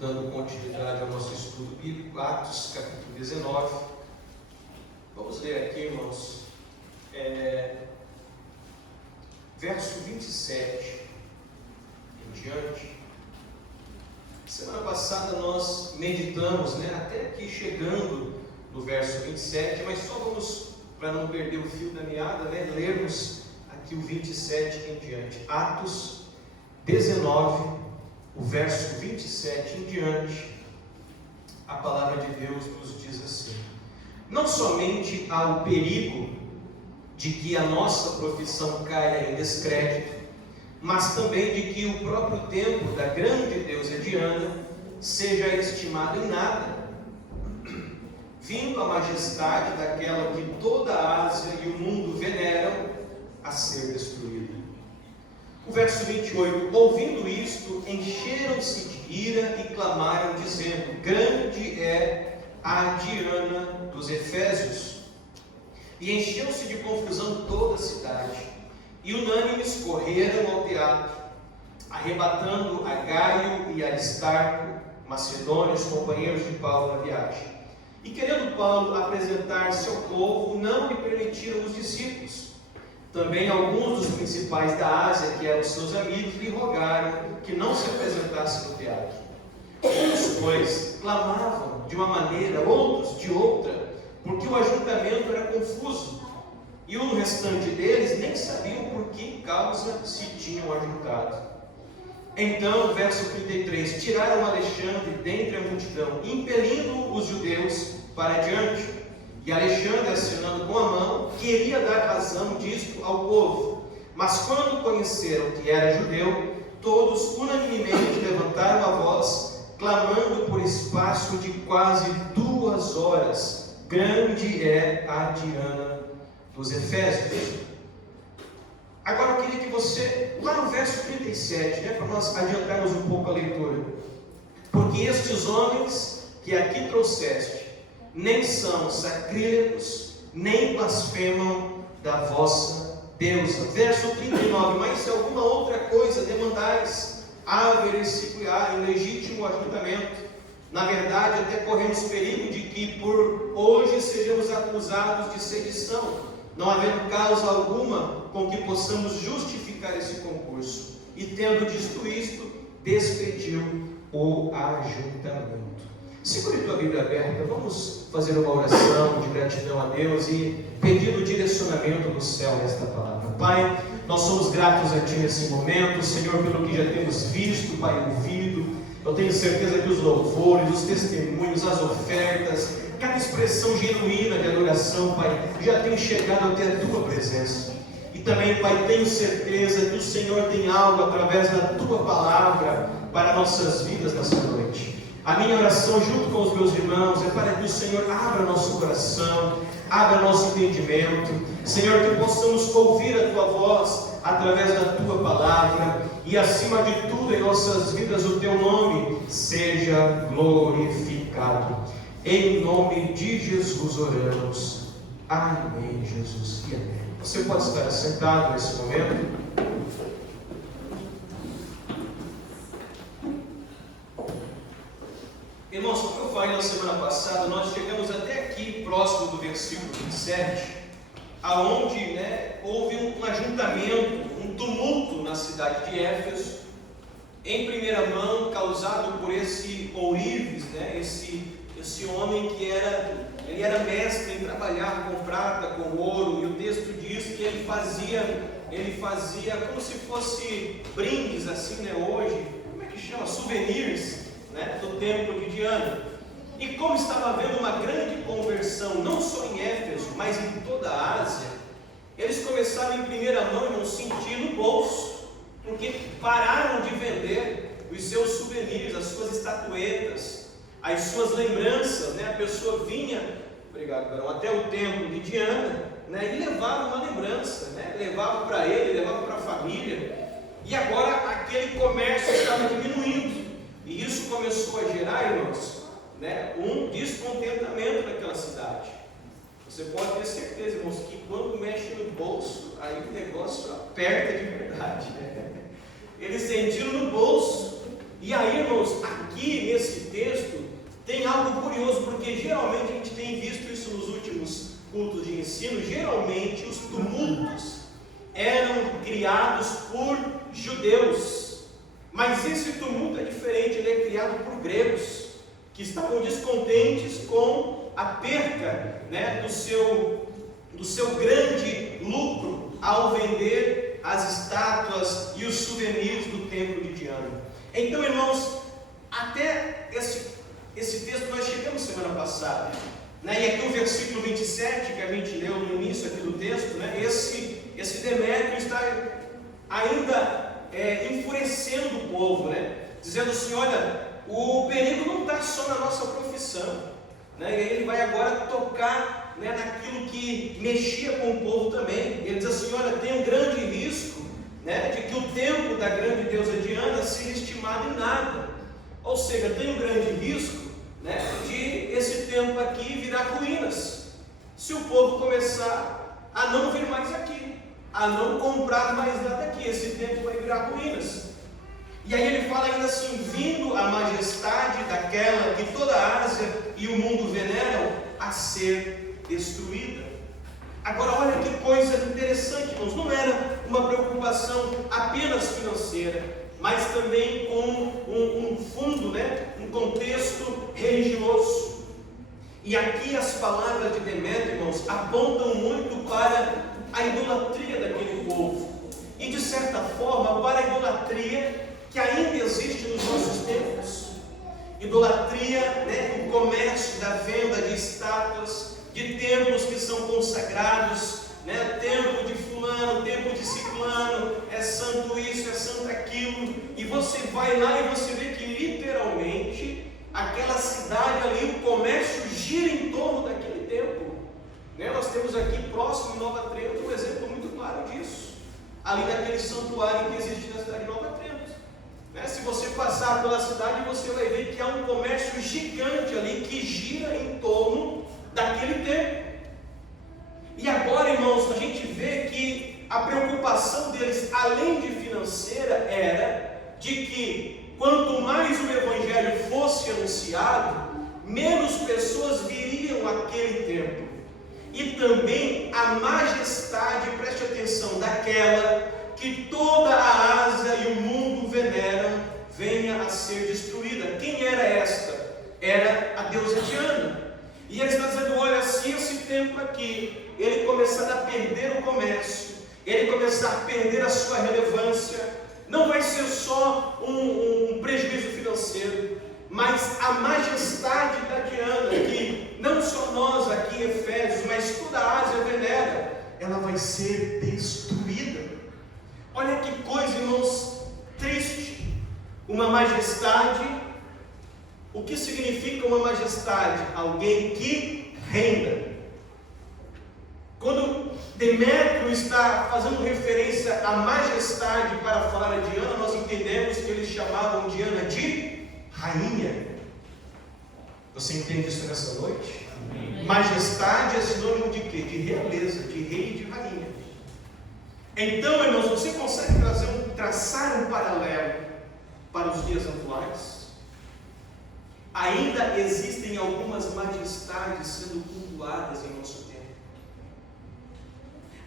dando continuidade ao nosso estudo bíblico, Atos capítulo 19. Vamos ler aqui, irmãos, verso 27 em diante. Semana passada nós meditamos, até aqui chegando no verso 27, mas só vamos, para não perder o fio da meada, lermos aqui o 27 em diante. Atos 19, o verso 27 em diante, a palavra de Deus nos diz assim: não somente há o perigo de que a nossa profissão caia em descrédito, mas também de que o próprio templo da grande deusa Diana seja estimado em nada, vindo a majestade daquela que toda a Ásia e o mundo veneram a ser destruída. O verso 28, ouvindo isto, encheram-se de ira e clamaram, dizendo: grande é a Diana dos Efésios. E encheu-se de confusão toda a cidade, e unânimes correram ao teatro, arrebatando a Gaio e a Aristarco, macedônios, companheiros de Paulo na viagem. E querendo Paulo apresentar-se ao povo, não lhe permitiram os discípulos. Também alguns dos principais da Ásia, que eram seus amigos, lhe rogaram que não se apresentasse no teatro. Uns, pois, clamavam de uma maneira, outros de outra, porque o ajuntamento era confuso, e o restante deles nem sabiam por que causa se tinham ajuntado. Então, verso 33, tiraram Alexandre dentre a multidão, impelindo os judeus para diante. E Alexandre, acenando com a mão, queria dar razão disto ao povo. Mas quando conheceram que era judeu, todos unanimemente levantaram a voz, clamando por espaço de quase 2 horas: grande é a Diana dos Efésios. Agora eu queria que você, lá no verso 37, para nós adiantarmos um pouco a leitura: porque estes homens que aqui trouxeste nem são sacrílegos, nem blasfemam da vossa deusa. Verso 39, mas se alguma outra coisa demandais, avericiar em legítimo ajuntamento. Na verdade, até corremos perigo de que por hoje sejamos acusados de sedição, não havendo causa alguma com que possamos justificar esse concurso. E tendo dito isto, despediu o ajuntamento. Segure tua Bíblia aberta, vamos fazer uma oração de gratidão a Deus e pedir o direcionamento do céu nesta palavra. Pai, nós somos gratos a Ti nesse momento, Senhor, pelo que já temos visto, Pai, ouvido. Eu tenho certeza que os louvores, os testemunhos, as ofertas, cada expressão genuína de adoração, Pai, já tem chegado até a Tua presença. E também, Pai, tenho certeza que o Senhor tem algo através da Tua palavra para nossas vidas nessa noite. A minha oração junto com os meus irmãos é para que o Senhor abra nosso coração, abra nosso entendimento, Senhor, que possamos ouvir a Tua voz através da Tua palavra e, acima de tudo, em nossas vidas, o Teu nome seja glorificado. Em nome de Jesus oramos. Amém, Jesus, e amém. Você pode estar sentado nesse momento. Irmãos, como eu falei na semana passada, nós chegamos até aqui, próximo do versículo 27, aonde houve um ajuntamento, um tumulto na cidade de Éfeso, em primeira mão, causado por esse ourives, esse homem que era mestre em trabalhar com prata, com ouro, e o texto diz que ele fazia como se fosse brindes assim, hoje, como é que chama? Souvenirs, do templo de Diana. E como estava havendo uma grande conversão, não só em Éfeso, mas em toda a Ásia, eles começaram em primeira mão, não sentir no bolso, porque pararam de vender os seus souvenirs, as suas estatuetas, as suas lembranças. A pessoa vinha, obrigado, Barão, até o templo de Diana, e levava uma lembrança, levava para ele, levava para a família, e agora aquele comércio estava diminuindo. E isso começou a gerar, irmãos, um descontentamento naquela cidade. Você pode ter certeza, irmãos, que quando mexe no bolso, aí o negócio aperta de verdade. Eles sentiram no bolso. E aí, irmãos, aqui nesse ensino, geralmente os tumultos eram criados por judeus, mas esse tumulto é diferente, ele é criado por gregos, que estavam descontentes com a perca, né, do seu grande lucro ao vender as estátuas e os souvenirs do templo de Diana. Então, irmãos, até esse texto nós chegamos semana passada, né? E aqui o versículo 27 que a gente leu no início aqui do texto, né? Esse Demétrio está ainda enfurecendo o povo, né? Dizendo assim: olha, o perigo não está só na nossa profissão, né? E ele vai agora tocar, né, naquilo que mexia com o povo também. Ele diz assim: olha, tem um grande risco, né, de que o templo da grande deusa Diana seja estimado em nada. Ou seja, tem um grande risco, né, de esse templo aqui virar ruínas, se o povo começar a não vir mais aqui, a não comprar mais nada aqui. Esse templo vai virar ruínas. E aí ele fala ainda assim: vindo a majestade daquela que toda a Ásia e o mundo veneram a ser destruída. Agora olha que coisa interessante, irmãos. Não era uma preocupação apenas financeira, mas também com um fundo, né, um contexto religioso. E aqui as palavras de Demétrio, irmãos, apontam muito para a idolatria daquele povo, e de certa forma para a idolatria que ainda existe nos nossos tempos. Idolatria, né, o comércio da venda de estátuas, de templos que são consagrados, né, templo de fulano, templo de ciclano, é santo isso, é santo aquilo, e você vai lá e você vê que literalmente aquela cidade ali, o comércio gira em torno daquele templo, né? Nós temos aqui próximo em Nova Trento um exemplo muito claro disso, ali naquele santuário que existe na cidade de Nova Trento, né? Se você passar pela cidade, você vai ver que há um comércio gigante ali que gira em torno daquele templo. E agora, irmãos, a gente vê que a preocupação deles, além de financeira, era de que quanto mais o Evangelho fosse anunciado, menos pessoas viriam àquele templo. E também a majestade, preste atenção, daquela que toda a Ásia e o mundo veneram, venha a ser destruída. Quem era esta? Era a deusa Diana. E ele está dizendo: olha, se esse templo aqui ele começar a perder o comércio, ele começar a perder a sua relevância, não vai ser só um prejuízo financeiro, mas a majestade da Diana, que não só nós aqui em Efésios, mas toda a Ásia venera, ela vai ser destruída. Olha que coisa, irmãos, triste. Uma majestade. O que significa uma majestade? Alguém que reina. Quando Demétrio está fazendo referência à majestade para falar de Diana, nós entendemos que eles chamavam Diana de rainha. Você entende isso nessa noite? Amém. Majestade é sinônimo de quê? De realeza, de rei e de rainha. Então, irmãos, você consegue traçar um paralelo para os dias atuais? Ainda existem algumas majestades sendo cultuadas em nosso tempo.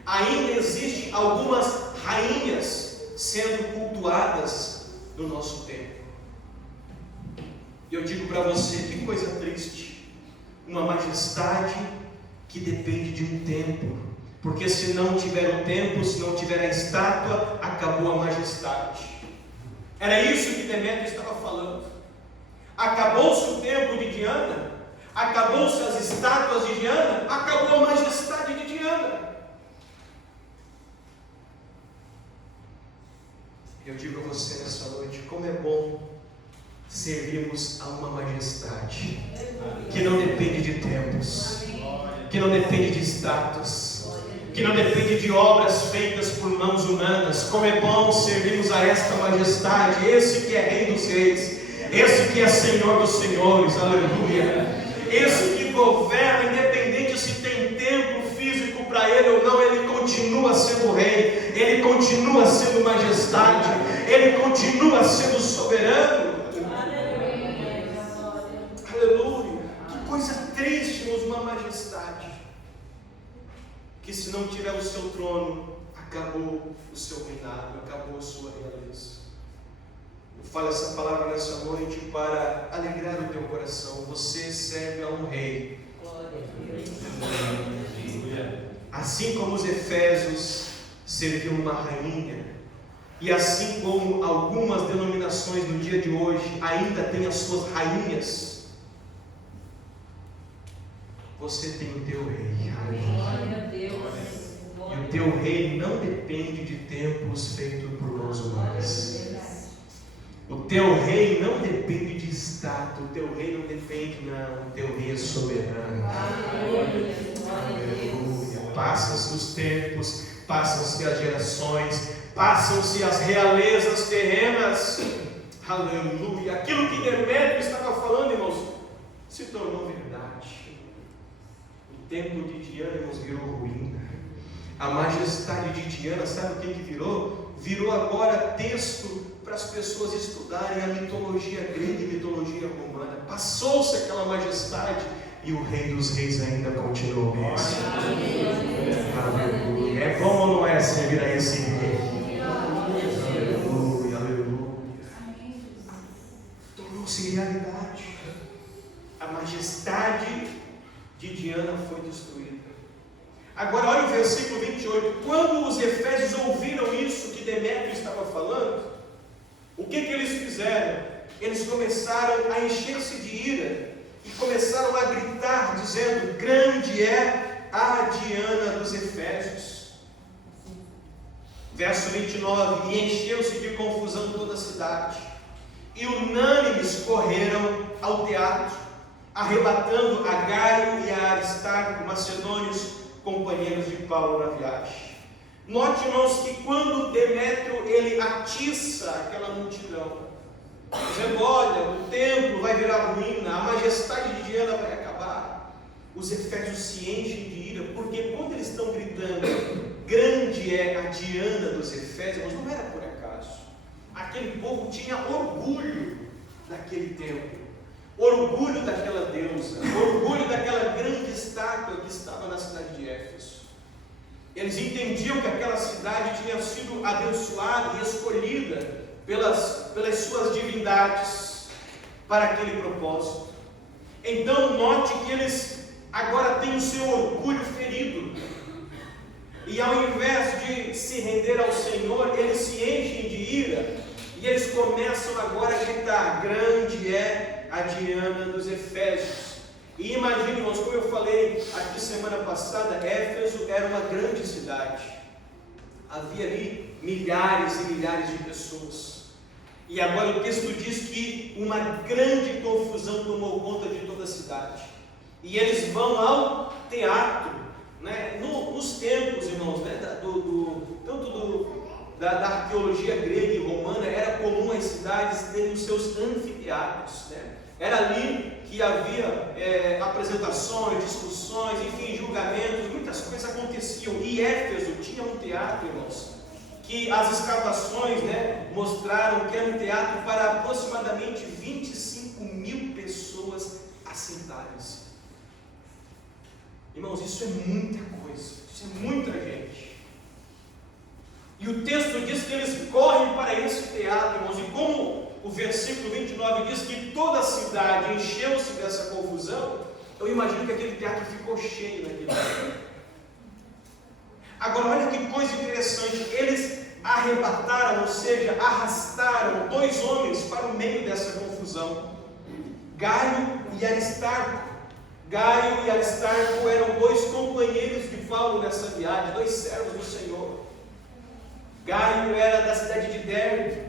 Ainda existem algumas rainhas sendo cultuadas no nosso tempo. E eu digo para você, que coisa triste. Uma majestade que depende de um templo. Porque se não tiver o templo, se não tiver a estátua, acabou a majestade. Era isso que Demétrio estava falando. Acabou-se o templo de Diana, acabou-se as estátuas de Diana, acabou a majestade de Diana. Eu digo a você nessa noite, como é bom servirmos a uma majestade que não depende de tempos, que não depende de status, que não depende de obras feitas por mãos humanas. Como é bom servirmos a esta majestade, esse que é Rei dos Reis, esse que é Senhor dos Senhores, aleluia, esse que governa, independente se tem templo físico para ele ou não, ele continua sendo Rei, ele continua sendo majestade, ele continua sendo soberano. Aleluia. Que coisa triste, irmãos, uma majestade falo essa palavra nessa noite para alegrar o teu coração. Você serve a um rei. Assim como os efésios serviam uma rainha, e assim como algumas denominações no dia de hoje ainda têm as suas rainhas, você tem o teu rei. E o teu rei não depende de templos feitos por mãos humanas. O teu rei não depende de status. O teu rei não depende, não. O teu rei é soberano. Aleluia. Passam-se os tempos, passam-se as gerações, passam-se as realezas terrenas. Aleluia. Aquilo que Demétrio estava falando, irmãos, se tornou verdade. O templo de Diana, irmãos, virou ruína. A majestade de Diana, sabe o que virou? Virou agora texto para as pessoas estudarem a mitologia grega e mitologia romana. Passou-se aquela majestade e o Rei dos Reis ainda continua mesmo. Aleluia. É bom ou não é servir a esse Rei? Aleluia, aleluia. Tornou-se realidade. A majestade de Diana foi destruída. Agora olha o versículo 28. Quando os efésios ouviram isso que Demétrio estava falando, o que eles fizeram? Eles começaram a encher-se de ira e começaram a gritar, dizendo: grande é a Diana dos Efésios. Verso 29: e encheu-se de confusão toda a cidade, e unânimes correram ao teatro, arrebatando a Gaio e a Aristarco, macedônios, companheiros de Paulo na viagem. Note, irmãos, que quando Demétrio ele atiça aquela multidão, dizendo: olha, o templo vai virar ruína, a majestade de Diana vai acabar, os efésios se enchem de ira, porque quando eles estão gritando, grande é a Diana dos Efésios, não era por acaso. Aquele povo tinha orgulho daquele templo, orgulho daquela deusa, orgulho daquela grande estátua que estava na cidade de Éfeso. Eles entendiam que aquela cidade tinha sido abençoada e escolhida pelas suas divindades para aquele propósito. Então note que eles agora têm o seu orgulho ferido, e ao invés de se render ao Senhor, eles se enchem de ira, e eles começam agora a gritar: grande é a Diana dos Efésios. E imagine, irmãos, como eu falei aqui semana passada, Éfeso era uma grande cidade. Havia ali milhares e milhares de pessoas. E agora o texto diz que uma grande confusão tomou conta de toda a cidade. E eles vão ao teatro, né? Nos templos, irmãos, né? Da arqueologia grega e romana, era comum as cidades terem os seus anfiteatros, né? Era ali que havia apresentações, discussões, enfim, julgamentos, muitas coisas aconteciam. E Éfeso tinha um teatro, irmãos, que as escavações, né, mostraram que era um teatro para aproximadamente 25 mil pessoas assentarem-se. Irmãos, isso é muita coisa, isso é muita gente. E o texto diz que eles correm para esse teatro, irmãos, e como o versículo 29 diz que toda a cidade encheu-se dessa confusão, eu imagino que aquele teatro ficou cheio naquele dia. Agora, olha que coisa interessante, eles arrebataram, ou seja, arrastaram dois homens para o meio dessa confusão, Gaio e Aristarco. Gaio e Aristarco eram dois companheiros de Paulo nessa viagem, dois servos do Senhor. Gaio era da cidade de Derbe,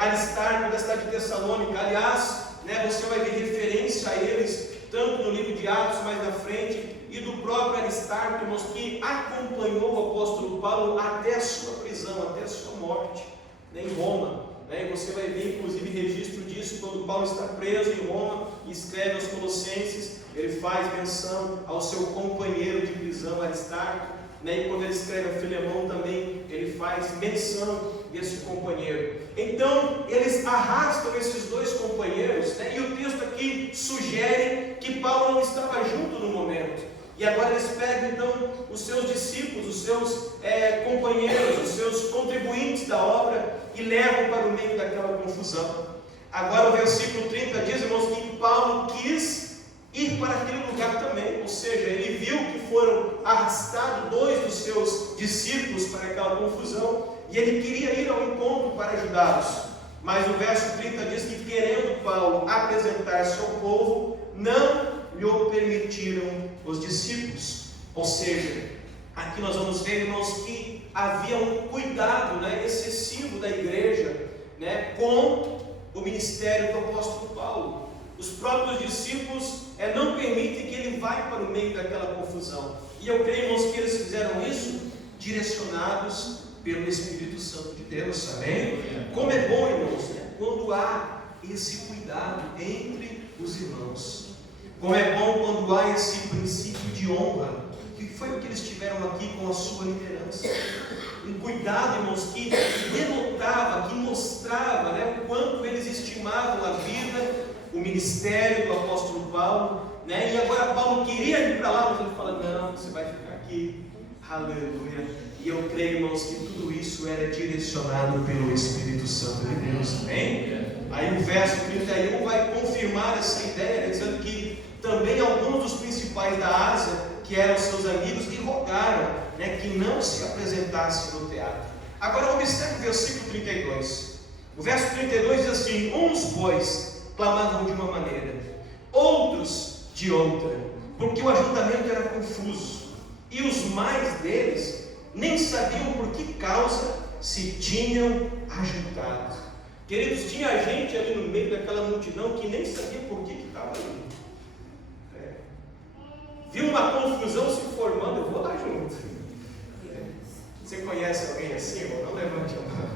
Aristarco da cidade de Tessalônica. Aliás, né, você vai ver referência a eles tanto no livro de Atos mais na frente, e do próprio Aristarco, irmãos, que acompanhou o apóstolo Paulo até a sua prisão, até a sua morte, né, em Roma. E você vai ver inclusive registro disso quando Paulo está preso em Roma e escreve aos Colossenses. Ele faz menção ao seu companheiro de prisão, Aristarco, e quando ele escreve a Filemão também, ele faz menção desse companheiro. Então, eles arrastam esses dois companheiros, e o texto aqui sugere que Paulo não estava junto no momento. E agora eles pegam então os seus discípulos, os seus companheiros, os seus contribuintes da obra, e levam para o meio daquela confusão. Agora o versículo 30 diz, irmãos, que Paulo quis ir para aquele lugar também, ou seja, ele viu que foram arrastados 2 dos seus discípulos para aquela confusão, e ele queria ir ao encontro para ajudá-los. Mas o verso 30 diz que, querendo Paulo apresentar-se ao povo, não lhe permitiram os discípulos. Ou seja, aqui nós vamos ver, irmãos, que havia um cuidado, excessivo da igreja, com o ministério do apóstolo Paulo. Os próprios discípulos não permitem que ele vá para o meio daquela confusão. E eu creio, irmãos, que eles fizeram isso direcionados pelo Espírito Santo de Deus. Amém? Como é bom, irmãos, quando há esse cuidado entre os irmãos. Como é bom quando há esse princípio de honra, que foi o que eles tiveram aqui com a sua liderança. Um cuidado, irmãos, que denotava, que mostrava o quanto eles estimavam a vida, o ministério do apóstolo Paulo, e agora Paulo queria ir para lá, mas ele fala, não, você vai ficar aqui, aleluia. E eu creio, irmãos, que tudo isso era direcionado pelo Espírito Santo de Deus, amém? Aí o verso 31 vai confirmar essa ideia, dizendo que também alguns dos principais da Ásia, que eram seus amigos, lhe rogaram que não se apresentasse no teatro. Agora observe o versículo 32. O verso 32 diz assim: uns, pois, clamavam de uma maneira, outros de outra, porque o ajuntamento era confuso, e os mais deles nem sabiam por que causa se tinham ajuntado. Queridos, tinha gente ali no meio daquela multidão que nem sabia por que estava ali. Viu uma confusão se formando, eu vou lá junto. Você conhece alguém assim, irmão? Não levante a mão.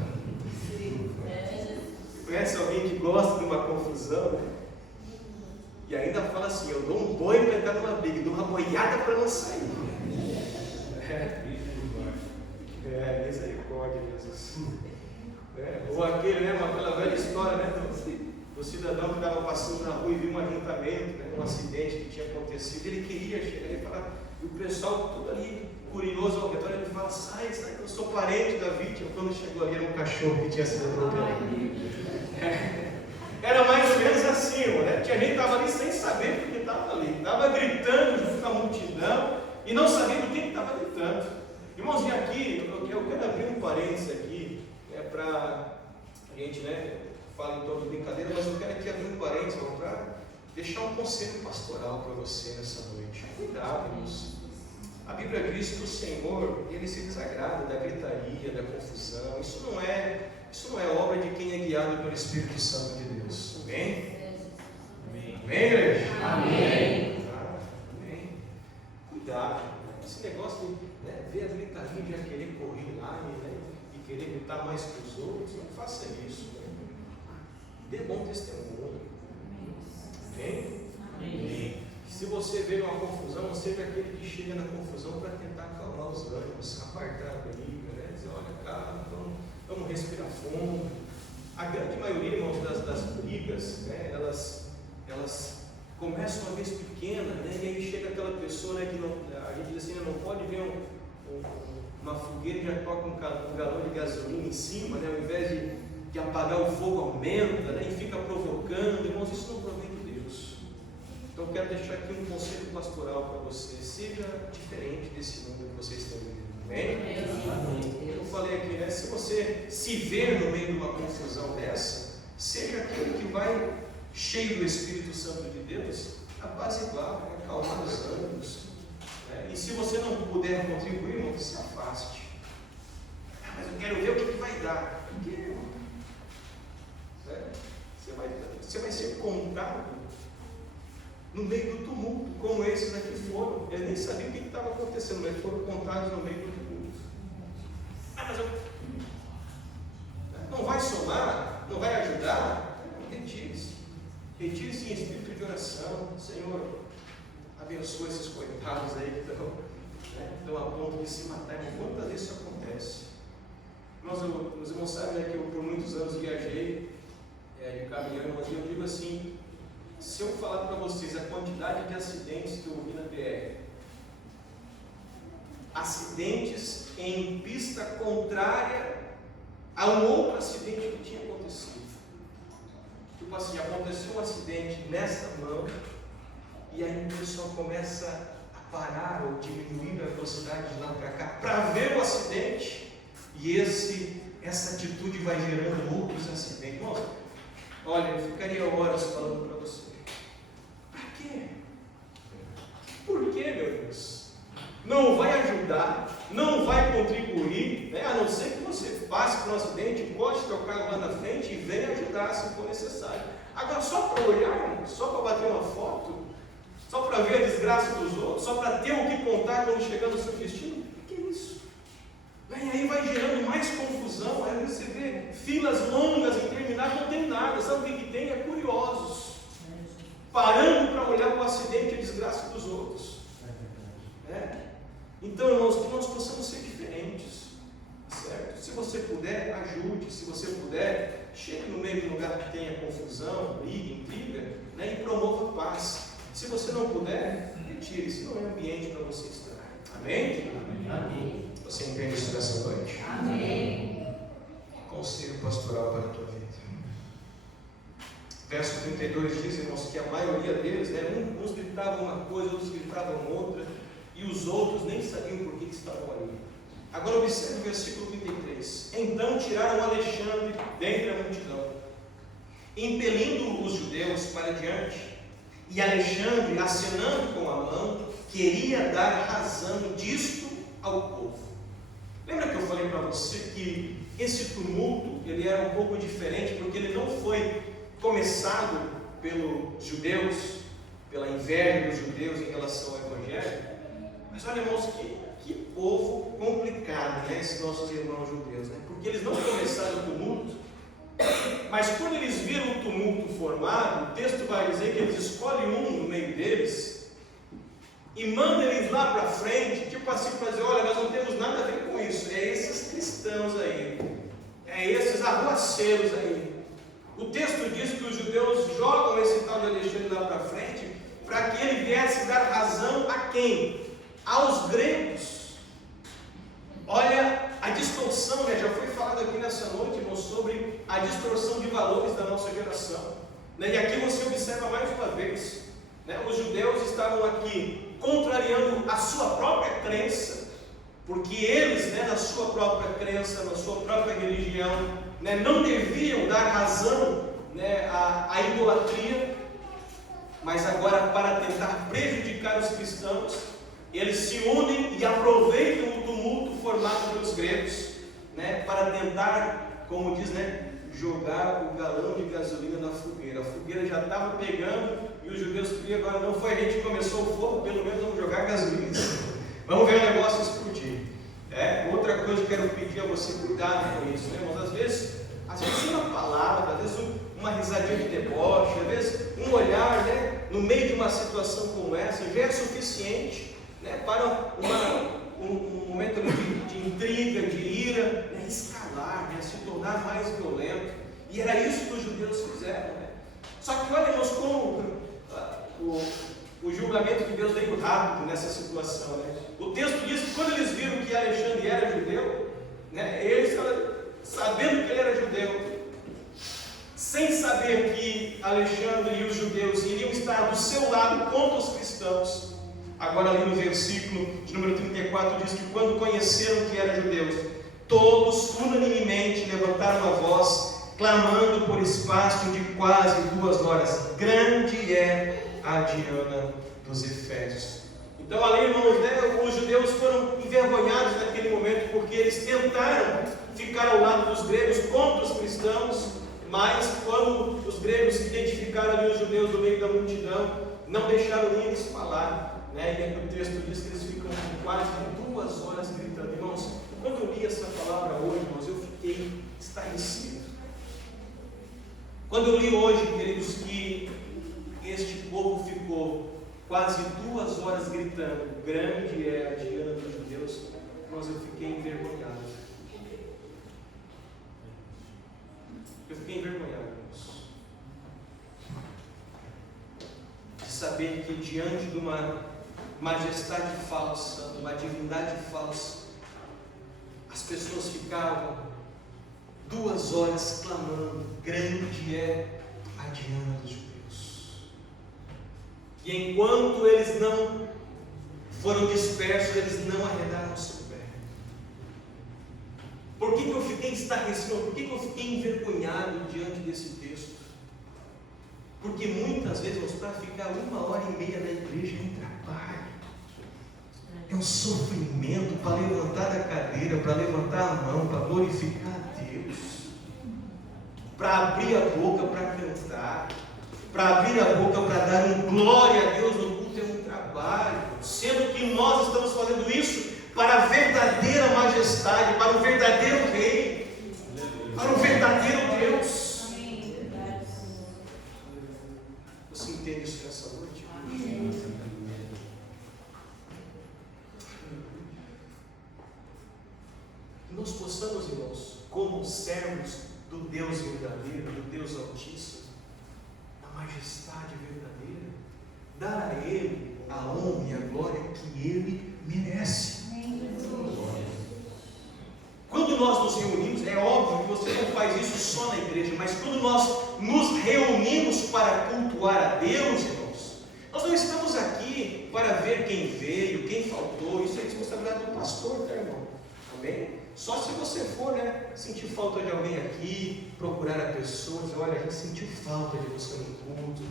Você conhece alguém que gosta de uma confusão? E ainda fala assim, eu dou um boi para entrar numa briga, dou uma boiada para não sair. Misericórdia, Jesus. Ou aquele, aquela velha história, do cidadão que estava passando na rua e viu um ajuntamento, um acidente que tinha acontecido. Ele queria chegar e falar, e o pessoal todo ali, curioso ao redor, ele fala, sai, que eu sou parente da vítima. Quando chegou ali, era um cachorro que tinha sido atropelado. Era mais ou menos assim, Tinha gente que estava ali sem saber porque estava ali, estava gritando junto com a multidão e não sabia do que estava gritando. Irmãos, e aqui, eu quero abrir um parênteses aqui, para a gente, fala em torno de brincadeira, mas eu quero aqui abrir um parênteses para deixar um conselho pastoral para você nessa noite. Cuidado, irmãos. A Bíblia diz que o Senhor, Ele se desagrada da gritaria, da confusão. Isso não é obra de quem é guiado pelo Espírito Santo de Deus. Amém? Amém, igreja? Amém. Amém. Cuidado. Esse negócio de ver a gritaria e já querer correr lá e querer gritar mais que os outros, não faça isso. Dê bom testemunho. Amém? Amém. Se você vê uma confusão, não seja aquele que chega na confusão para tentar acalmar os ânimos, apartar a briga, dizer, olha, calma, vamos respirar fundo. A grande maioria, irmãos, das brigas, elas começam uma vez pequena, e aí chega aquela pessoa que não, a gente diz assim, não pode ver uma fogueira e já toca um galão de gasolina em cima, ao invés de apagar o fogo, aumenta, e fica provocando. Irmãos, isso não provém de Deus. Então eu quero deixar aqui um conselho pastoral para você: seja diferente desse mundo que vocês estão vivendo. Amém? Eu falei aqui, se você se ver no meio de uma confusão dessa, seja aquele que vai cheio do Espírito Santo de Deus, apaziguar, acalmar os ânimos. E se você não puder contribuir, irmão, se afaste. Mas eu quero ver o que vai dar. Porque você vai ser contado no meio do tumulto, como esses aqui foram. Eles nem sabiam o que estava acontecendo, mas foram contados no meio do tumulto. Mas não vai somar? Não vai ajudar? Retire-se. Retire-se em espírito de oração. Senhor, abençoa esses coitados aí que estão a ponto de se matar. Quantas vezes isso acontece? Os irmãos sabem que eu por muitos anos viajei de caminhão, mas eu digo assim, se eu falar para vocês a quantidade de acidentes que eu vi na BR, acidentes em pista contrária a um outro acidente que tinha acontecido. Tipo assim, aconteceu um acidente nessa mão, e aí o pessoal começa a parar ou diminuir a velocidade de lá para cá para ver o acidente, e essa atitude vai gerando outros acidentes. Nossa, olha, eu ficaria horas falando para você. Para quê? Por quê, meu Deus? Não vai ajudar, não vai contribuir, né? A não ser que você passe por um acidente, bote seu carro lá na frente e venha ajudar se for necessário. Agora, só para olhar, só para bater uma foto, só para ver a desgraça dos outros, só para ter o que contar quando chegar no seu destino, o que é isso? E aí vai gerando mais confusão, aí você vê filas longas, intermináveis, não tem nada, sabe o que tem? É curiosos, parando para olhar o acidente e a desgraça dos outros. Então, irmãos, que nós possamos ser diferentes, certo? Se você puder, ajude. Se você puder, chegue no meio de um lugar que tenha confusão, briga, intriga, né, e promova paz. Se você não puder, retire-se, não é ambiente para você estar. Amém? Amém. Você entende isso nessa noite? Amém. Conselho pastoral para a tua vida. Verso 32 diz, irmãos, que a maioria deles, né, uns gritavam uma coisa, outros gritavam outra, e os outros nem sabiam por que estavam ali. Agora observe o versículo 33. Então tiraram Alexandre dentre a multidão, impelindo os judeus para diante, e Alexandre, acenando com a mão, queria dar razão disto ao povo. Lembra que eu falei para você que esse tumulto ele era um pouco diferente, porque ele não foi começado pelos judeus, pela inveja dos judeus em relação ao Evangelho. Mas olha, irmãos, que povo complicado, né, esses nossos irmãos judeus, né? Porque eles não começaram o tumulto, mas quando eles viram o tumulto formado, o texto vai dizer que eles escolhem um no meio deles e mandam eles lá para frente, tipo assim, para dizer, olha, nós não temos nada a ver com isso, é esses cristãos aí, é esses arruaceiros aí. O texto diz que os judeus jogam esse tal de Alexandre lá para frente, para que ele viesse dar razão a quem? Aos gregos. Olha a distorção, né? Já foi falado aqui nessa noite, irmão, sobre a distorção de valores da nossa geração, né? E aqui você observa mais uma vez, né? Os judeus estavam aqui contrariando a sua própria crença, porque eles, né, na sua própria crença, na sua própria religião, né, não deviam dar razão, né, à idolatria, mas agora, para tentar prejudicar os cristãos, eles se unem e aproveitam o tumulto formado pelos gregos, né, para tentar, como diz, né, jogar o galão de gasolina na fogueira. A fogueira já estava pegando e os judeus queriam, agora não foi a gente que começou o fogo, pelo menos vamos jogar gasolina. Vamos ver o negócio explodir. Outra coisa que eu quero pedir a você, cuidado com isso, né, irmãos? Às vezes uma palavra, às vezes uma risadinha de deboche, às vezes um olhar, né, no meio de uma situação como essa, já é suficiente, né, para um momento de intriga, de ira, né, escalar, né, se tornar mais violento. E era isso que os judeus fizeram, né? Só que olha, irmãos, como o julgamento de Deus veio rápido nessa situação, né? O texto diz que quando eles viram que Alexandre era judeu, né, eles, sabendo que ele era judeu, sem saber que Alexandre e os judeus iriam estar do seu lado contra os cristãos, agora ali no versículo de número 34 diz que quando conheceram que eram judeus, todos unanimemente levantaram a voz, clamando por espaço de quase 2 horas, grande é a Diana dos Efésios. Então ali, irmãos, né, os judeus foram envergonhados naquele momento, porque eles tentaram ficar ao lado dos gregos contra os cristãos, mas quando os gregos se identificaram ali, os judeus no meio da multidão, não deixaram nem eles falar, né? E aí o texto diz que eles ficam quase 2 horas gritando. Irmãos, quando eu li essa palavra hoje, irmãos, eu fiquei estarrecido. Quando eu li hoje, queridos, que este povo ficou quase 2 horas gritando, grande é a Diana dos judeus, irmãos, eu fiquei envergonhado. Eu fiquei envergonhado, irmãos, de saber que diante de uma majestade falsa, de uma divindade falsa, as pessoas ficavam 2 horas clamando: grande é a Diana dos judeus. E enquanto eles não foram dispersos, eles não arredaram o seu pé. Por que eu fiquei estarrecido? Por que eu fiquei envergonhado diante desse texto? Porque muitas vezes, para ficar 1h30 na igreja é um trabalho, é um sofrimento para levantar da cadeira, para levantar a mão, para glorificar a Deus, para abrir a boca para cantar, para abrir a boca para dar um glória a Deus no culto. É um trabalho, sendo que nós estamos fazendo isso para a verdadeira majestade, para o verdadeiro Rei, para o verdadeiro Deus. Você entende isso nessa noite? Que nós possamos, irmãos, como servos do Deus verdadeiro, do Deus Altíssimo, da majestade verdadeira, dar a Ele a honra e a glória que Ele merece. Quando nós nos reunimos, é óbvio que você não faz isso só na igreja, mas quando nós nos reunimos para cultuar a Deus, irmãos, nós não estamos aqui para ver quem veio, quem faltou. Isso é responsabilidade do pastor, tá, irmão? Amém? Só se você for, sentir falta de alguém aqui, procurar a pessoa, dizer: olha, a gente sentiu falta de você no culto,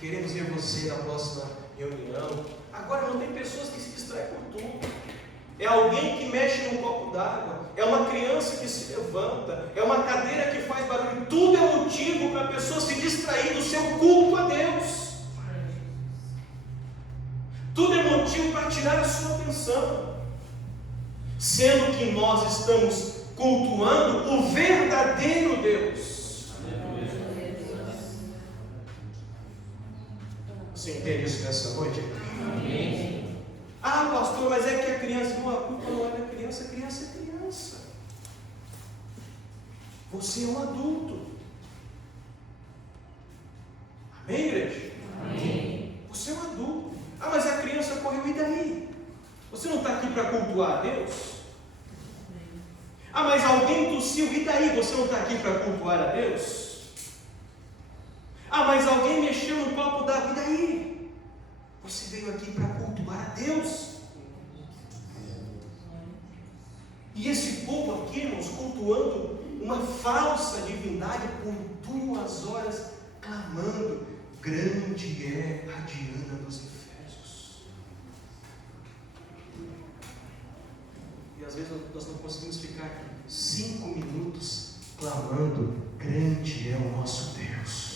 queremos ver você na próxima reunião. Agora, não tem pessoas que se distraem por tudo. É alguém que mexe num copo d'água, é uma criança que se levanta, é uma cadeira que faz barulho. Tudo é motivo para a pessoa se distrair do seu culto a Deus. Tudo é motivo para tirar a sua atenção, sendo que nós estamos cultuando o verdadeiro Deus. Você entende isso nessa noite? Amém. Ah, pastor, mas é que a criança, não, a culpa não é da criança, a criança é criança. Você é um adulto. Amém, igreja? Amém. Você é um adulto. Ah, mas a criança correu, e daí? Você não está aqui para cultuar a Deus? Ah, mas alguém tossiu, e daí? Você não está aqui para cultuar a Deus? Ah, mas alguém mexeu no copo d'água, e daí? Você veio aqui para cultuar a Deus. E esse povo aqui, irmãos, cultuando uma falsa divindade por 2 horas, clamando: grande é a Diana dos Efésios. E às vezes nós não conseguimos ficar 5 minutos clamando: grande é o nosso Deus.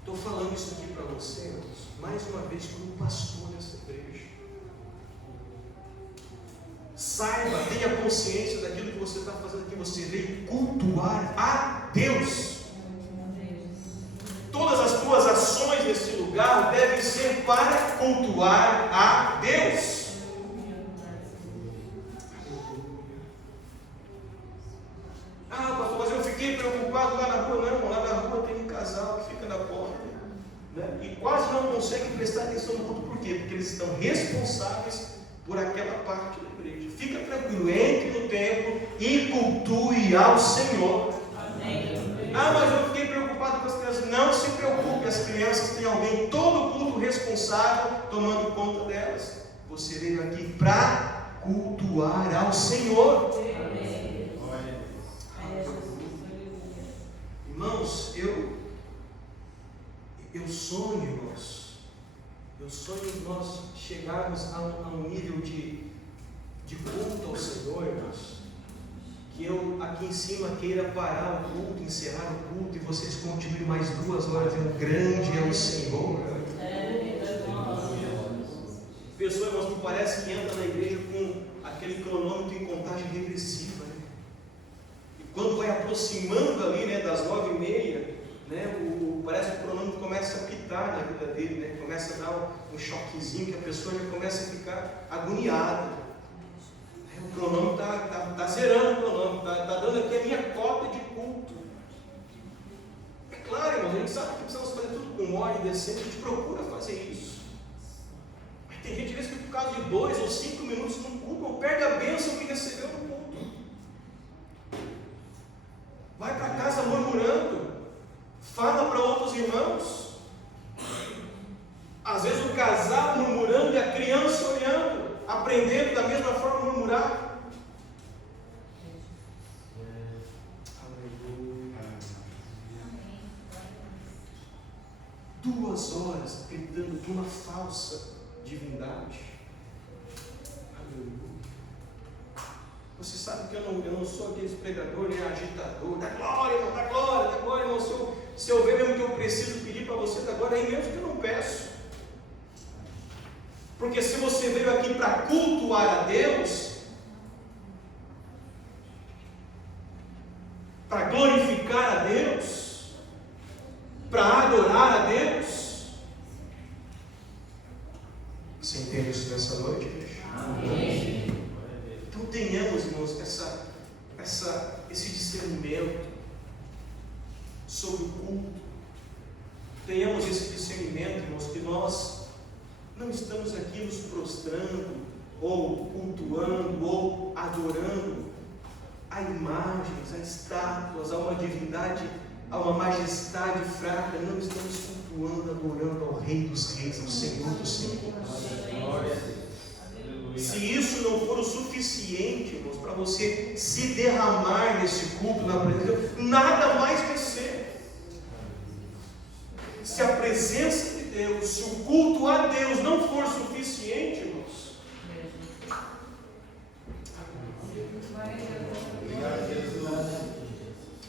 Estou falando isso aqui para você, irmãos, mais uma vez como pastor dessa igreja. Saiba, tenha consciência daquilo que você está fazendo aqui. Você veio cultuar a Deus. Todas as tuas ações nesse lugar devem ser para cultuar a Deus. Ah, pastor, mas eu fiquei preocupado lá na rua. Não, lá na rua tem um casal que fica na porta, e quase não consegue prestar atenção no culto. Por quê? Porque eles estão responsáveis por aquela parte da igreja. Fica tranquilo, entre no templo e cultue ao Senhor. Amém. Ah, mas eu fiquei preocupado com as crianças. Não se preocupe, as crianças têm alguém todo culto responsável tomando conta delas. Você veio aqui para cultuar ao Senhor. Amém. Irmãos, eu sonho, irmãos, nós chegarmos a um nível de culto ao Senhor, irmãos, que eu aqui em cima queira parar o culto, encerrar o culto, e vocês continuem mais 2 horas, grande é o Senhor. Pessoa, irmãos, que parece que entra na igreja com aquele cronômetro em contagem regressiva, e quando vai aproximando ali, das 9h30, parece que o cronômetro começa a pitar na vida dele, começa a dar um choquezinho, que a pessoa já começa a ficar agoniada. O cronômetro está zerando o cronômetro, está dando aqui a minha cota de culto. É claro, irmãos, a gente sabe que precisamos fazer tudo com ordem e decência, a gente procura fazer isso. Mas tem gente que por causa de 2 ou 5 minutos no culto, não perde a bênção que recebeu no culto. Vai para casa murmurando, fala para outros irmãos. Às vezes o casal murmurando e a criança olhando, aprendendo da mesma forma a murmurar. 2 horas gritando de uma falsa divindade. Aleluia. Você sabe que eu não sou aquele pregador, nem agitador. Dá glória, irmão, dá glória, dá glória, irmão. Se eu ver mesmo que eu preciso pedir para você, dá glória, aí mesmo que eu não peço. Porque se você veio aqui para cultuar a Deus, para glorificar a Deus, para adorar a Deus, você entende isso nessa noite, igreja? Amém. Então tenhamos, irmãos, esse discernimento sobre o culto. Tenhamos esse discernimento, irmãos, que nós não estamos aqui nos prostrando, ou cultuando, ou adorando a imagens, a estátuas, a uma divindade, a uma majestade fraca. Não estamos cultuando, adorando ao Rei dos Reis, ao Senhor dos Senhores. Se isso não for o suficiente, irmãos, para você se derramar nesse culto na presença de Deus, nada mais vai ser. Se a presença de Deus, se o culto a Deus não for suficiente, irmãos,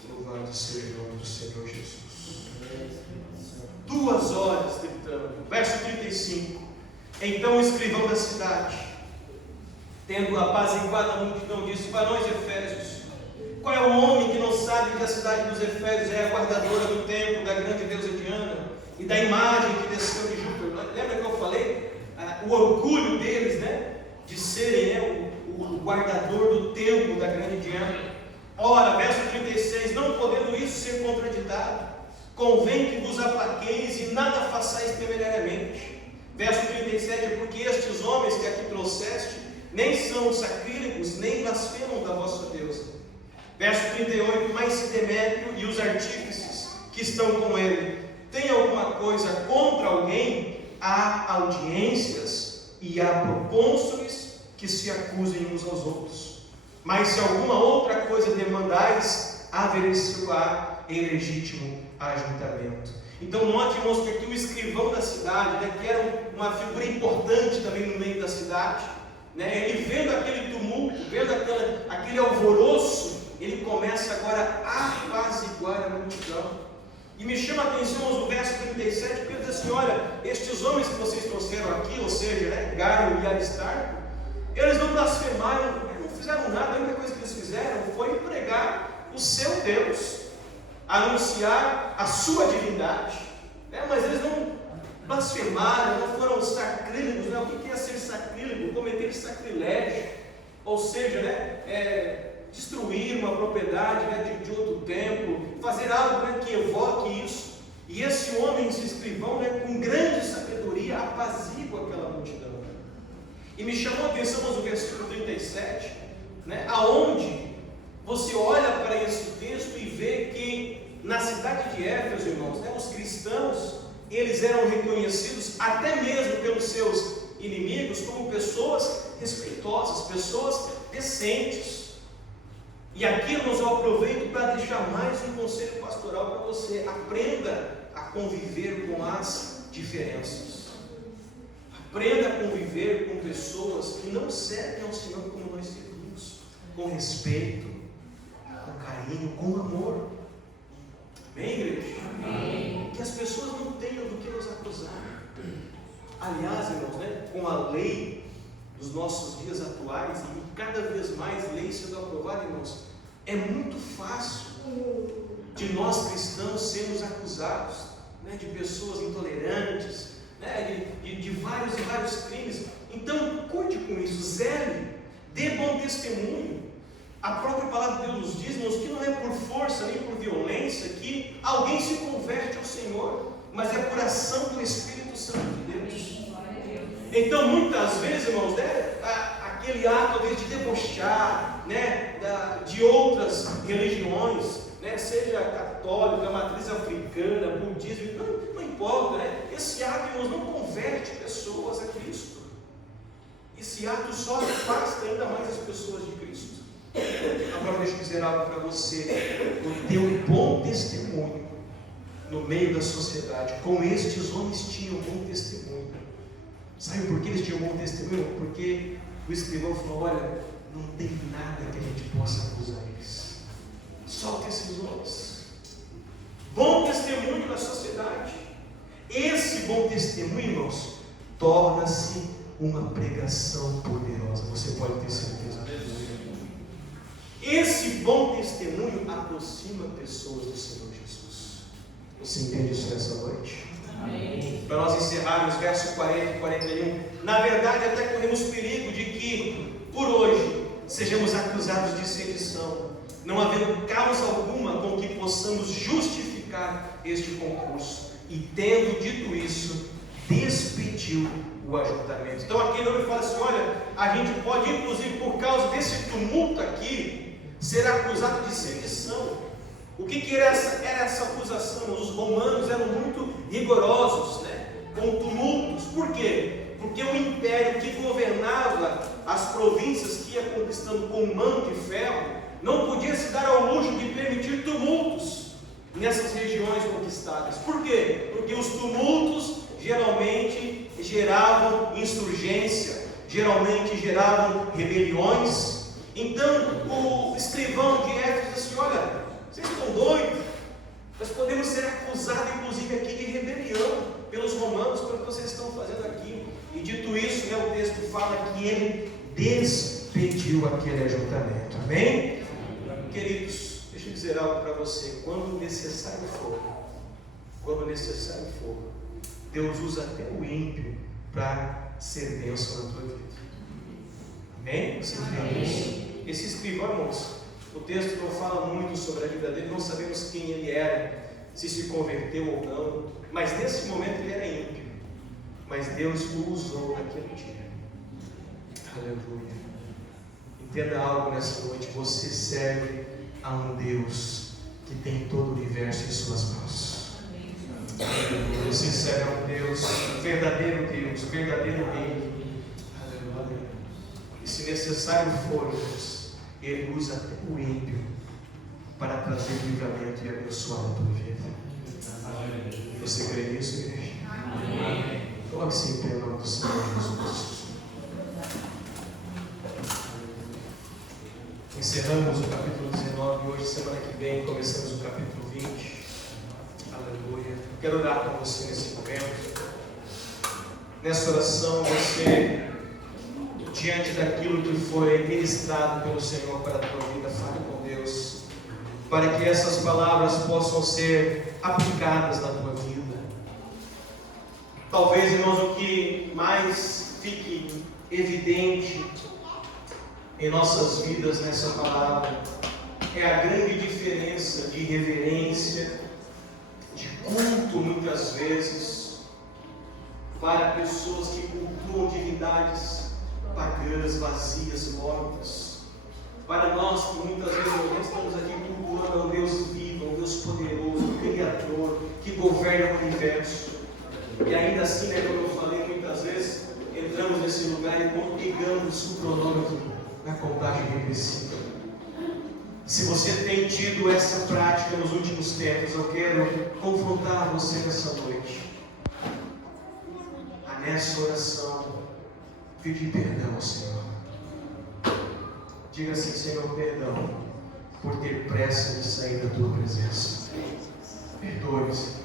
louvado seja o nome do Senhor Jesus. 2 horas gritando. Verso 35. Então o escrivão da cidade, tendo apaziguado a multidão, disse: varões efésios, qual é o homem que não sabe que a cidade dos Efésios é a guardadora do templo da grande deusa Diana e da imagem que desceu de Júpiter? Lembra que eu falei? O orgulho deles, né? De serem o guardador do templo da grande Diana. Ora, verso 36, não podendo isso ser contraditado, convém que vos aplaqueis e nada façais temerariamente. Verso 37, porque estes homens que aqui trouxeste nem são sacrílegos, nem blasfemam da vossa deusa. Verso 38, mas se Demétrio e os artífices que estão com ele têm alguma coisa contra alguém, há audiências e há procônsules que se acusem uns aos outros. Mas se alguma outra coisa demandais, haver-se-á em legítimo ajuntamento. Então note, irmãos, que aqui o escrivão da cidade, né, que era uma figura importante também no meio da cidade, né, ele vendo aquele tumulto, vendo aquele alvoroço, ele começa agora a apaziguar a multidão. E me chama a atenção o verso 37, porque ele diz assim: olha, estes homens que vocês trouxeram aqui, ou seja, né, Gaio e Aristarco, eles não blasfemaram, não fizeram nada. A única coisa que eles fizeram foi pregar o seu Deus, anunciar a sua divindade, né? Mas eles não blasfemaram, não foram sacrílegos, né? O que é ser sacrílego? Cometer sacrilégio, ou seja, né, destruir uma propriedade, né, de outro templo, fazer algo, né, que evoque isso. E esse homem, esse escrivão, né, com grande sabedoria, apazigua aquela multidão. E me chamou a atenção no versículo 37, né, aonde você olha para esse texto e vê que na cidade de Éfeso, irmãos, né, os cristãos, eles eram reconhecidos até mesmo pelos seus inimigos como pessoas respeitosas, pessoas decentes. E aqui, irmãos, eu aproveito para deixar mais um conselho pastoral para você: aprenda a conviver com as diferenças. Aprenda a conviver com pessoas que não servem ao Senhor como nós servimos, com respeito, com carinho, com amor. Amém, igreja? Amém. Que as pessoas não tenham do que nos acusar. Aliás, irmãos, né, com a lei dos nossos dias atuais, e cada vez mais leis sendo aprovadas, irmãos, é muito fácil de nós cristãos sermos acusados, né, de pessoas intolerantes, né, de vários e vários crimes. Então, cuide com isso, zele, dê bom testemunho. A própria palavra de Deus nos diz, irmãos, que não é por força nem por violência que alguém se converte converte ao Senhor, mas é por ação do Espírito Santo de Deus. Então, muitas vezes, irmãos, aquele ato de debochar, de outras religiões, seja católica, matriz africana, budismo, não importa, esse ato, irmãos, não converte pessoas a Cristo. Esse ato só afasta ainda mais as pessoas de Cristo. Agora deixa eu dizer algo para você. O teu bom testemunho no meio da sociedade, como estes homens tinham bom testemunho. Sabe por que eles tinham bom testemunho? Porque o escrivão falou: olha, não tem nada que a gente possa acusar eles. Solta esses homens. Bom testemunho na sociedade. Esse bom testemunho, irmãos, torna-se uma pregação poderosa. Você pode ter certeza disso. Esse bom testemunho aproxima pessoas do Senhor Jesus. Você entende isso nessa noite? Amém. Para nós encerrarmos, verso 40 e 41. Na verdade, até corremos perigo de que, por hoje, sejamos acusados de sedição, não havendo causa alguma com que possamos justificar este concurso. E tendo dito isso, despediu o ajuntamento. Então aqui ele fala assim: olha, a gente pode, inclusive por causa desse tumulto aqui, ser acusado de sedição. O que era essa acusação? Os romanos eram muito rigorosos, com tumultos. Por quê? Porque o império que governava as províncias, que ia conquistando com mão de ferro, não podia se dar ao luxo de permitir tumultos nessas regiões conquistadas. Por quê? Porque os tumultos geralmente geravam insurgência, geralmente geravam rebeliões. Então o escrivão de Éfeso disse assim: olha, vocês estão doidos? Nós podemos ser acusados inclusive aqui de rebelião pelos romanos, pelo que vocês estão fazendo aqui. E dito isso, o texto fala que ele despediu aquele ajuntamento. Amém? Queridos, deixa eu dizer algo para você. Quando necessário for, Deus usa até o ímpio para ser bênção na tua vida. Amém? Você entende isso? Esse escrivão, irmãos, o texto não fala muito sobre a vida dele, não sabemos quem ele era, se converteu ou não, mas nesse momento ele era ímpio, mas Deus o usou naquele dia. Aleluia. Entenda algo nessa noite: você serve a um Deus que tem todo o universo em suas mãos. Aleluia. Você serve a um Deus, verdadeiro Rei. Aleluia. E se necessário for, Deus, Ele usa até o ímpio para trazer livramento e abençoar a tua vida. Você crê nisso, igreja? Amém. Coloque-se em pé em nome do Senhor Jesus. Encerramos o capítulo 19 e hoje, semana que vem, começamos o capítulo 20. Aleluia. Quero orar com você nesse momento. Nessa oração, você, diante daquilo que foi ministrado pelo Senhor para a tua vida, fale com Deus, para que essas palavras possam ser aplicadas na tua vida. Talvez, irmãos, o que mais fique evidente em nossas vidas nessa palavra é a grande diferença de reverência, de culto, muitas vezes, para pessoas que cultuam divindades pagãs, vazias, mortas. Para nós que muitas vezes estamos aqui cultuando a um Deus vivo, a um Deus poderoso, um Criador, que governa o universo. E ainda assim, como eu falei, muitas vezes entramos nesse lugar e ligamos o cronômetro na contagem regressiva. Se você tem tido essa prática nos últimos tempos, eu quero confrontar você nessa noite. Nessa oração, pedir perdão ao Senhor. Diga assim: Senhor, perdão por ter pressa de sair da tua presença. Perdoe-me, Senhor.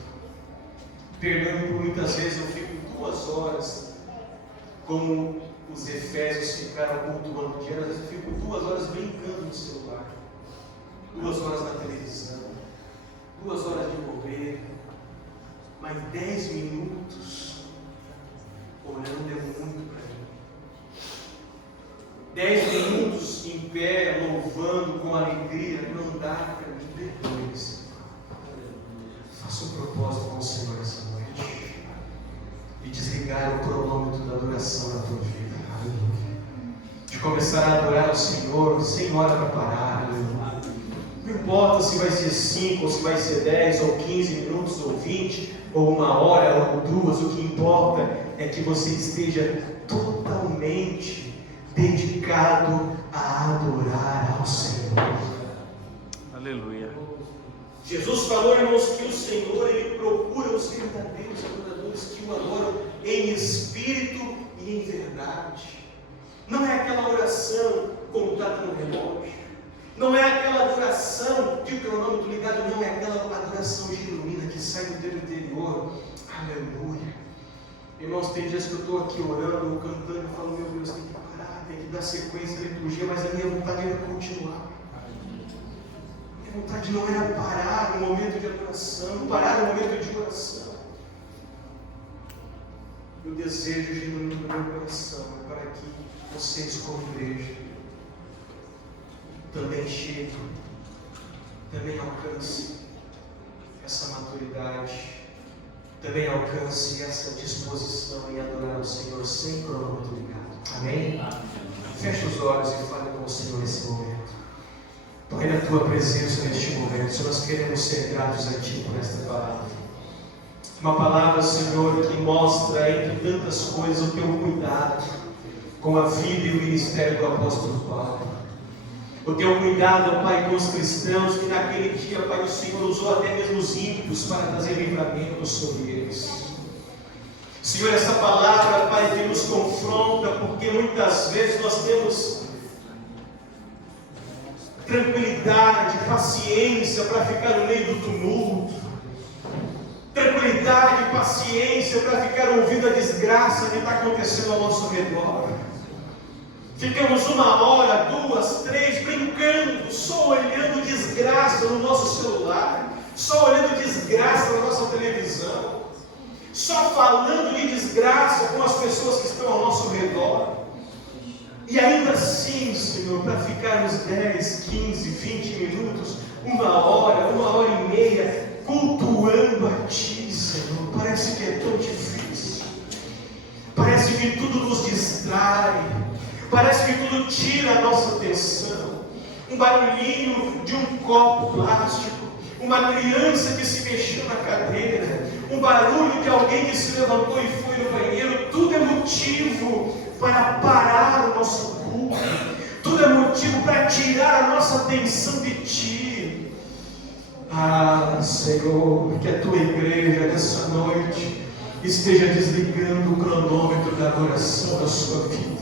Perdoe-me por muitas vezes eu fico 2 horas, como os efésios ficaram cultuando o dia. Às vezes eu fico 2 horas brincando no celular, 2 horas na televisão, 2 horas de bobeira, mas 10 minutos orando é muito para mim. 10 minutos em pé, louvando com alegria, não dá para mim. Perdoe-me, Senhor. Faça um propósito com o Senhor essa noite e desligar o cronômetro da adoração na tua vida. Aleluia. De começar a adorar o Senhor sem hora para parar. Aleluia. Não importa se vai ser 5, ou se vai ser 10, ou 15 minutos, ou 20, ou 1 hora, ou 2, o que importa é que você esteja totalmente dedicado a adorar ao Senhor. Aleluia. Jesus falou, irmãos, que o Senhor, Ele procura os verdadeiros adoradores que o adoram em espírito e em verdade. Não é aquela oração contada no relógio. Não é aquela adoração de cronômetro ligado, não, é aquela adoração genuína que sai do teu interior. Aleluia. Irmãos, tem dias que eu estou aqui orando ou cantando e falo, meu Deus, tem que parar, tem que dar sequência à liturgia, mas a minha vontade era continuar. Minha vontade não era parar no momento de adoração, parar no momento de oração. E o desejo genuíno do meu coração é para que vocês, como igreja, também cheguem, também alcancem essa maturidade, também alcance essa disposição em adorar o Senhor sem cronômetro ligado. Amém? Feche os olhos e fale com o Senhor nesse momento. Pai, na tua presença neste momento, Senhor, nós queremos ser gratos a Ti por esta palavra. Uma palavra, Senhor, que mostra entre tantas coisas o Teu cuidado com a vida e o ministério do apóstolo Paulo. O Teu cuidado, Pai, com os cristãos, que naquele dia, Pai, o Senhor usou até mesmo os ímpios para trazer livramento sobre eles. Senhor, essa palavra, Pai, que nos confronta, porque muitas vezes nós temos tranquilidade, paciência para ficar no meio do tumulto, tranquilidade, paciência para ficar ouvindo a desgraça que está acontecendo ao nosso redor. Ficamos 1 hora, 2, 3, brincando, só olhando desgraça no nosso celular, só olhando desgraça na nossa televisão, só falando de desgraça com as pessoas que estão ao nosso redor. E ainda assim, Senhor, para ficarmos 10, 15, 20 minutos, 1 hora, 1h30, cultuando a Ti, Senhor, parece que é tão difícil, parece que tudo nos distrai, parece que tudo tira a nossa atenção. Um barulhinho de um copo plástico, uma criança que se mexeu na cadeira, um barulho de alguém que se levantou e foi no banheiro, tudo é motivo para parar o nosso culto, tudo é motivo para tirar a nossa atenção de Ti. Ah, Senhor, que a Tua igreja nessa noite esteja desligando o cronômetro da adoração da sua vida.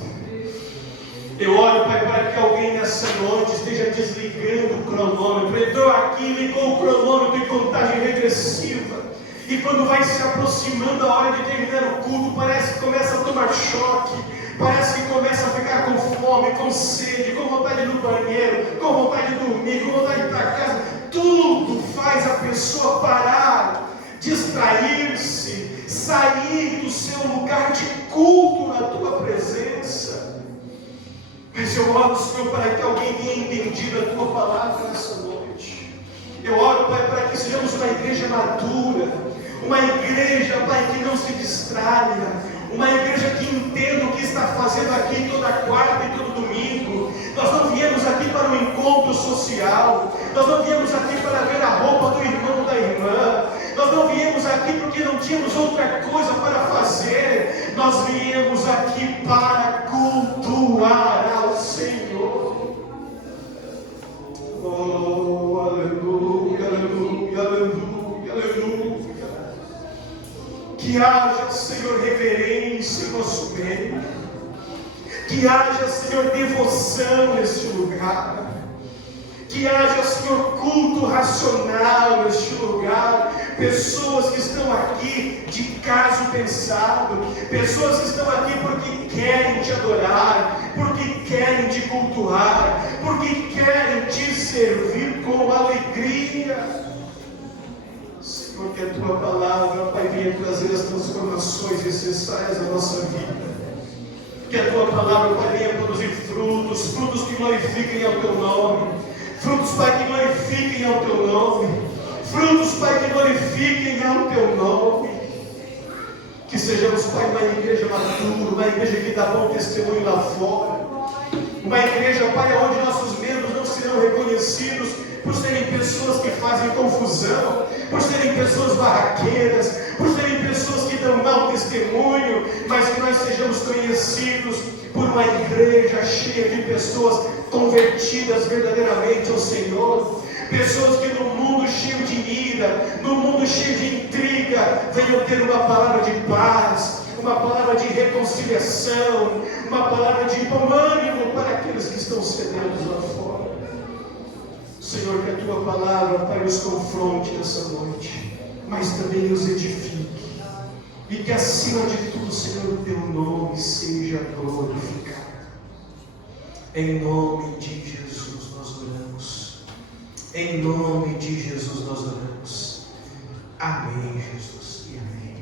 Eu oro, Pai, para que alguém nessa noite esteja desligando o cronômetro. Entrou aqui, ligou o cronômetro em contagem regressiva, e quando vai se aproximando a hora de terminar o culto, parece que começa a tomar choque, parece que começa a ficar com fome, com sede, com vontade de ir no banheiro, com vontade de dormir, com vontade de ir para casa. Tudo faz a pessoa parar, distrair-se, sair do seu lugar de culto na Tua presença. Mas eu oro, Senhor, para que alguém tenha entendido a Tua palavra nessa noite. Eu oro, Pai, para que sejamos uma igreja madura, uma igreja, Pai, que não se distraia, uma igreja que entenda o que está fazendo aqui toda quarta e todo domingo. Nós não viemos aqui para um encontro social, nós não viemos aqui para ver a roupa do irmão ou da irmã, nós não viemos aqui porque não tínhamos outra coisa para fazer, nós viemos aqui para cultuar ao Senhor. Oh, aleluia, aleluia, aleluia, aleluia. Que haja, Senhor, reverência em nosso meio, que haja, Senhor, devoção neste lugar, que haja, Senhor, culto racional neste lugar. Pessoas que estão aqui de caso pensado, pessoas que estão aqui porque querem Te adorar, porque querem Te cultuar, porque querem Te servir com alegria. Senhor, que a Tua palavra, Pai, venha trazer as transformações necessárias à nossa vida. Que a Tua palavra, Pai, venha produzir frutos, frutos que glorifiquem ao Teu nome, frutos, Pai, que glorifiquem ao Teu nome, frutos, Pai, que glorifiquem ao Teu nome. Que sejamos, Pai, uma igreja madura, uma igreja que dá bom testemunho lá fora, uma igreja, Pai, onde nossos membros não serão reconhecidos por serem pessoas que fazem confusão, por serem pessoas barraqueiras, por serem pessoas que dão mau testemunho, mas que nós sejamos conhecidos por uma igreja cheia de pessoas convertidas verdadeiramente ao Senhor, pessoas que no mundo cheio de ira, no mundo cheio de intriga, venham ter uma palavra de paz, uma palavra de reconciliação, uma palavra de bom ânimo para aqueles que estão sedentos lá fora. Senhor, que a Tua palavra, Pai, os confronte nessa noite, mas também os edifique, e que acima de tudo, Senhor, o Teu nome seja glorificado. Em nome de Jesus nós oramos. Em nome de Jesus nós oramos. Amém, Jesus, e amém.